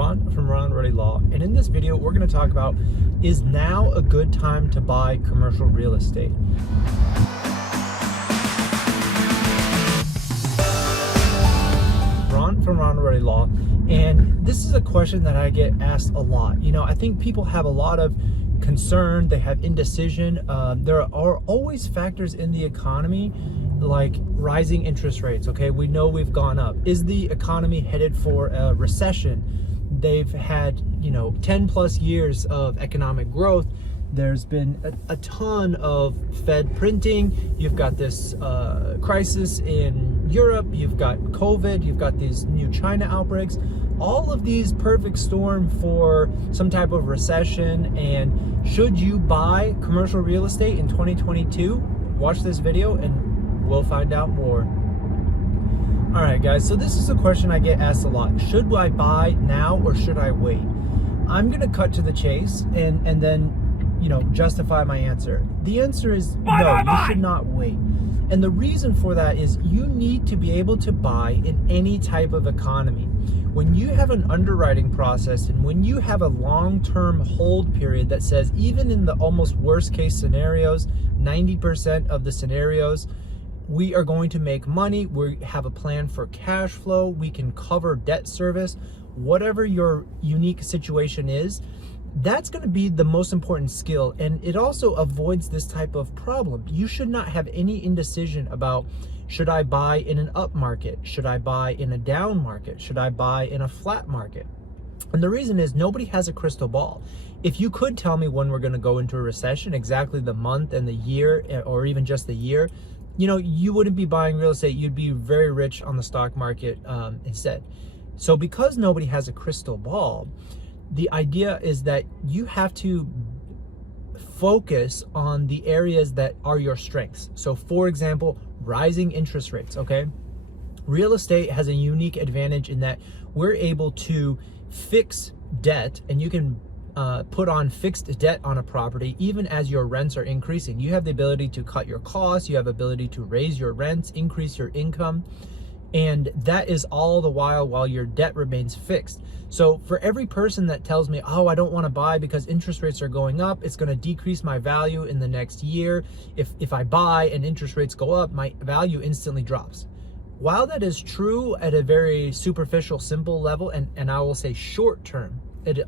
Ron from Ronald Rohde Law, and in this video we're going to talk about, is now a good time to buy commercial real estate? Ron from Ronald Rohde Law, and this is a question that I get asked a lot. You know, I think people have a lot of concern, they have indecision. There are always factors in the economy like rising interest rates. Okay, we know we've gone up. Is the economy headed for a recession? They've had, 10 plus years of economic growth. There's been a ton of Fed printing. You've got this crisis in Europe. You've got COVID. You've got these new China outbreaks. All of these perfect storm for some type of recession. And should you buy commercial real estate in 2022? Watch this video and we'll find out more. All right, guys, so this is a question I get asked a lot. Should I buy now or should I wait? I'm gonna cut to the chase and then justify my answer. The answer is no, you should not wait. And the reason for that is you need to be able to buy in any type of economy. When you have an underwriting process and when you have a long-term hold period that says even in the almost worst case scenarios, 90% of the scenarios, we are going to make money, we have a plan for cash flow, we can cover debt service, whatever your unique situation is, that's going to be the most important skill. And it also avoids this type of problem. You should not have any indecision about, should I buy in an up market? Should I buy in a down market? Should I buy in a flat market? And the reason is nobody has a crystal ball. If you could tell me when we're going to go into a recession, exactly the month and the year, or even just the year, you wouldn't be buying real estate. You'd be very rich on the stock market instead. So because nobody has a crystal ball, the idea is that you have to focus on the areas that are your strengths. So for example, rising interest rates, okay? Real estate has a unique advantage in that we're able to fix debt, and you can put on fixed debt on a property even as your rents are increasing. You have the ability to cut your costs, you have the ability to raise your rents, increase your income, and that is all the while your debt remains fixed. So for every person that tells me, oh, I don't want to buy because interest rates are going up, it's going to decrease my value in the next year. If I buy and interest rates go up, my value instantly drops. While that is true at a very superficial, simple level, and I will say short term,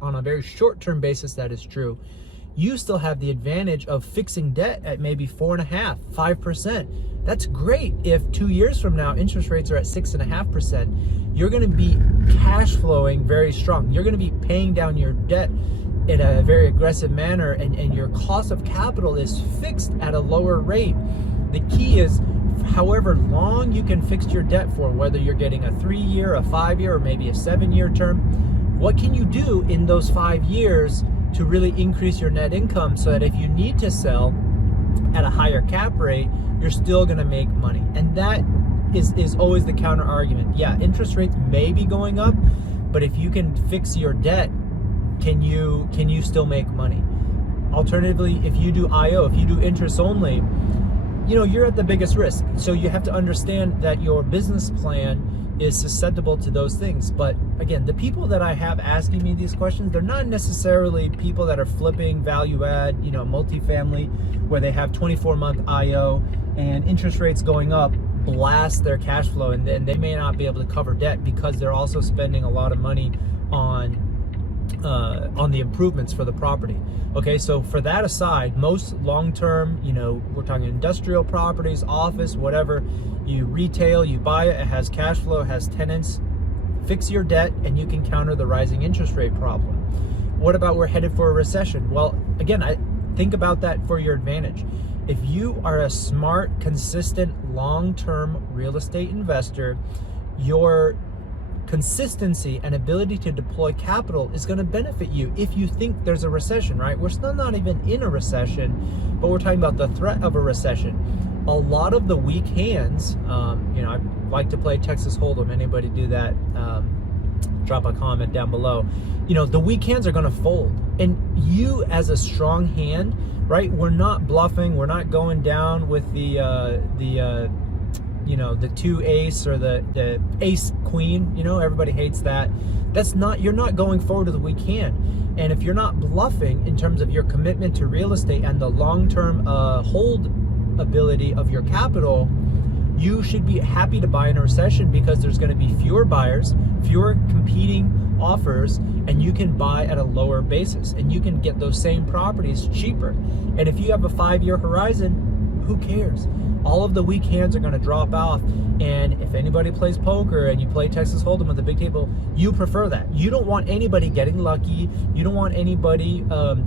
on a very short-term basis, that is true, you still have the advantage of fixing debt at maybe 4.5%, 5%. That's great. If 2 years from now interest rates are at 6.5%, you're going to be cash flowing very strong. You're going to be paying down your debt in a very aggressive manner, and your cost of capital is fixed at a lower rate. The key is however long you can fix your debt for, whether you're getting a 3-year, a 5-year, or maybe a 7-year term. What can you do in those 5 years to really increase your net income so that if you need to sell at a higher cap rate, you're still going to make money? And that is always the counter argument. Yeah, interest rates may be going up, but if you can fix your debt, can you still make money? Alternatively, if you do IO, if you do interest only, you're at the biggest risk. So you have to understand that your business plan is susceptible to those things. But again, the people that I have asking me these questions, they're not necessarily people that are flipping value add, multifamily, where they have 24-month IO and interest rates going up blast their cash flow, and then they may not be able to cover debt because they're also spending a lot of money on the improvements for the property. Okay, so for that aside, most long-term, we're talking industrial properties, office, whatever, you retail, you buy it, it has cash flow, it has tenants, fix your debt, and you can counter the rising interest rate problem. What about we're headed for a recession? Well, again, I think about that for your advantage. If you are a smart, consistent, long-term real estate investor, your consistency and ability to deploy capital is going to benefit you if you think there's a recession, right? We're still not even in a recession, but we're talking about the threat of a recession. A lot of the weak hands, I like to play Texas Hold'em. Anybody do that? Drop a comment down below. The weak hands are going to fold, and you as a strong hand, right? We're not bluffing. We're not going down with the two ace or the ace queen. Everybody hates that. you're not going forward with a weak hand. And if you're not bluffing in terms of your commitment to real estate and the long-term hold ability of your capital, you should be happy to buy in a recession, because there's going to be fewer buyers, fewer competing offers, and you can buy at a lower basis and you can get those same properties cheaper. And if you have a 5-year horizon, who cares? All of the weak hands are going to drop off. And if anybody plays poker and you play Texas Hold'em with a big table, you prefer that. You don't want anybody getting lucky. You don't want anybody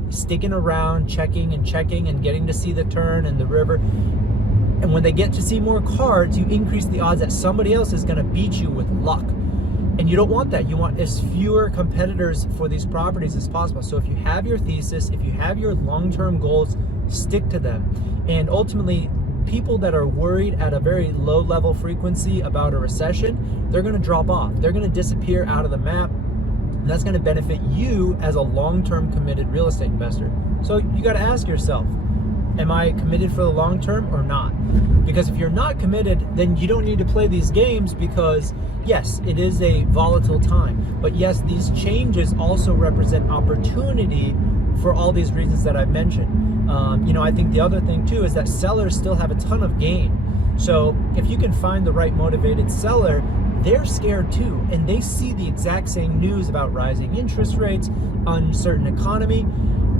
sticking around, checking and getting to see the turn and the river. And when they get to see more cards, you increase the odds that somebody else is going to beat you with luck. And you don't want that. You want as fewer competitors for these properties as possible. So if you have your thesis, if you have your long-term goals, stick to them. And ultimately, people that are worried at a very low level frequency about a recession, they're going to drop off. They're going to disappear out of the map. And that's going to benefit you as a long-term committed real estate investor. So you got to ask yourself, am I committed for the long term or not? Because if you're not committed, then you don't need to play these games, because yes, it is a volatile time. But yes, these changes also represent opportunity for all these reasons that I've mentioned. I think the other thing too is that sellers still have a ton of gain. So if you can find the right motivated seller, they're scared too, and they see the exact same news about rising interest rates, uncertain economy.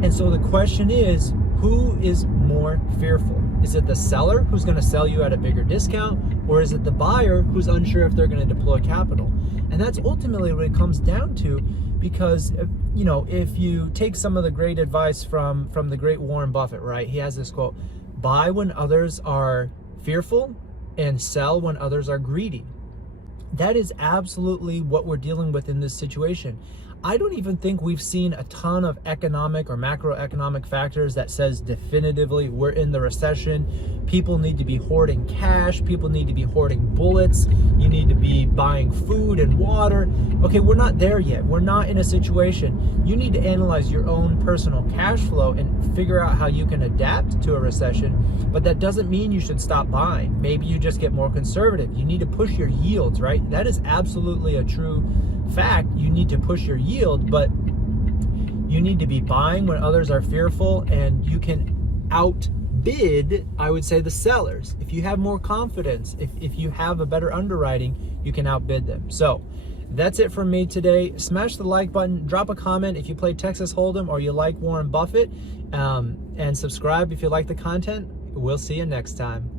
And so the question is, who is more fearful? Is it the seller who's going to sell you at a bigger discount, or is it the buyer who's unsure if they're going to deploy capital? And that's ultimately what it comes down to, because if you take some of the great advice from the great Warren Buffett, right? He has this quote: buy when others are fearful and sell when others are greedy. That is absolutely what we're dealing with in this situation. I don't even think we've seen a ton of economic or macroeconomic factors that says definitively we're in the recession. People need to be hoarding cash. People need to be hoarding bullets. You need to be buying food and water. Okay, we're not there yet. We're not in a situation. You need to analyze your own personal cash flow and figure out how you can adapt to a recession. But that doesn't mean you should stop buying. Maybe you just get more conservative. You need to push your yields, right? That is absolutely a true fact. You need to push your yield, but you need to be buying when others are fearful, and you can outbid, I would say, the sellers. If you have more confidence, if you have a better underwriting, you can outbid them. So that's it from me today. Smash the like button, drop a comment if you play Texas Hold'em or you like Warren Buffett, and subscribe if you like the content. We'll see you next time.